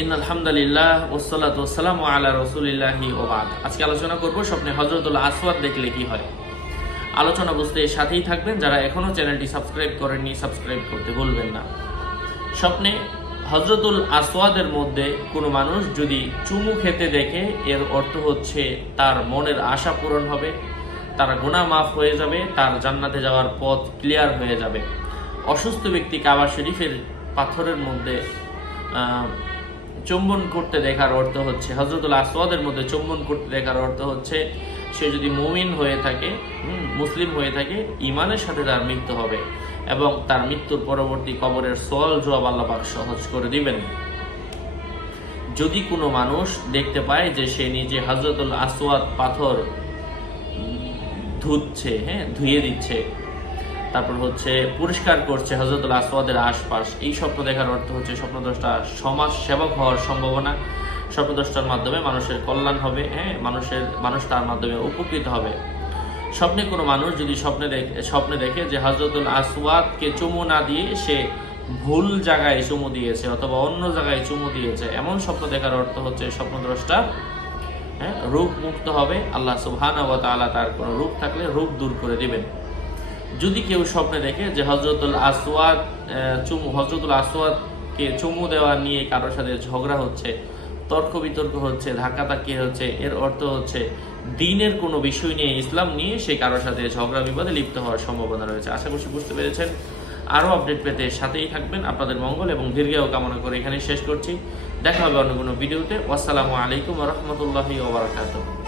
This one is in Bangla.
ইন আলহামদুলিল্লাহ ওসালাত ওসালাম আলা রসুলিল্লাহি ওবাদ আজকে আলোচনা করব স্বপ্নে হজরতুল আসওয়াদ দেখলে কি হয়। আলোচনা বুঝতে সাথেই থাকবেন, যারা এখনও চ্যানেলটি সাবস্ক্রাইব করেননি, সাবস্ক্রাইব করতে ভুলবেন না। স্বপ্নে হজরতুল আসওয়াদের মধ্যে কোনো মানুষ যদি চুমু খেতে দেখে, এর অর্থ হচ্ছে তার মনের আশা পূরণ হবে, তার গুণা মাফ হয়ে যাবে, তার জান্নাতে যাওয়ার পথ ক্লিয়ার হয়ে যাবে। অসুস্থ ব্যক্তি কাবা শরীফের পাথরের মধ্যে চুম্বন করতে দেখার অর্থ হচ্ছে হজরতুল আসওয়াদের মধ্যে চুম্বন করতে দেখার অর্থ হচ্ছে, সে যদি মুমিন হয়ে থাকে মুসলিম হয়ে থাকে ইমানের সাথে তার মৃত্যু হবে এবং তার মৃত্যুর পরবর্তী কবরের সোয়াল জবাব আল্লাপাক সহজ করে দিবেন। যদি কোনো মানুষ দেখতে পায় যে সে নিজে হজরতুল আসওয়াদ পাথর ধুচ্ছে হ্যাঁ ধুয়ে দিচ্ছে তারপর হচ্ছে পরিষ্কার করছে হজরতুল আসওয়াদের আশপাশ। এই স্বপ্ন দেখার অর্থ হচ্ছে স্বপ্নদ্রষ্টা সমাজ সেবক হওয়ার সম্ভাবনা। স্বপ্নদ্রষ্টার মাধ্যমে মানুষের কল্যাণ হবে হ্যাঁ মানুষের, মানুষ তার মাধ্যমে উপকৃত হবে। স্বপ্নে কোনো মানুষ যদি স্বপ্নে দেখে স্বপ্নে দেখে যে হজরতুল আসওয়াদকে চুমু না দিয়ে সে ভুল জায়গায় চুমু দিয়েছে অথবা অন্য জায়গায় চুমু দিয়েছে, এমন স্বপ্ন দেখার অর্থ হচ্ছে স্বপ্নদ্রষ্টা হ্যাঁ রোগ মুক্ত হবে। আল্লাহ তাআলা তার কোনো রোগ থাকলে রোগ দূর করে দিবেন। যদি কেউ স্বপ্নে দেখে যে হজরতুল আসওয়াদ চুমু হজরতুল আসওয়াদকে চুমু দেওয়া নিয়ে কারোর সাথে ঝগড়া হচ্ছে, তর্ক বিতর্ক হচ্ছে, ধাক্কাধাক্কি হচ্ছে, এর অর্থ হচ্ছে দিনের কোনো বিষয় নিয়ে, ইসলাম নিয়ে সে কারোর সাথে ঝগড়া বিবাদে লিপ্ত হওয়ার সম্ভাবনা রয়েছে। আশা করছি বুঝতে পেরেছেন। আরও আপডেট পেতে সাথেই থাকবেন। আপনাদের মঙ্গল এবং দীর্ঘায়ু কামনা করে এখানে শেষ করছি। দেখা হবে অন্য কোনো ভিডিওতে। আসসালামু আলাইকুম রহমতুল্লাহি ওবরাকাতুহ